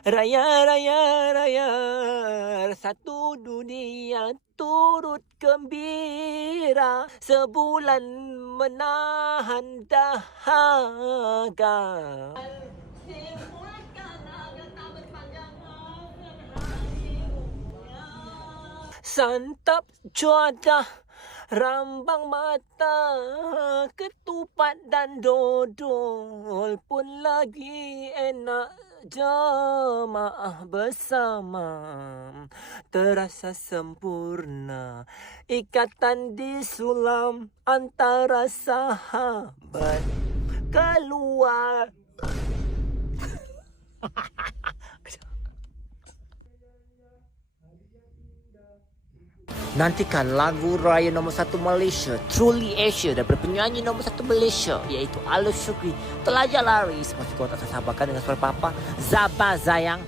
Raya, raya, raya, satu dunia turut gembira, sebulan menahan dahaga. Santap cuaca, rambang mata, ketupat dan dodol pun lagi enak jemaah bersama. Terasa sempurna ikatan disulam antara sahabat keluar. Nantikan lagu raya nombor 1 Malaysia, Truly Asia, daripada penyanyi nombor 1 Malaysia, iaitu Alif Syukri, Telajar Laris. Masih kau tak sabarkan dengan suara Papa Zabah Zayang.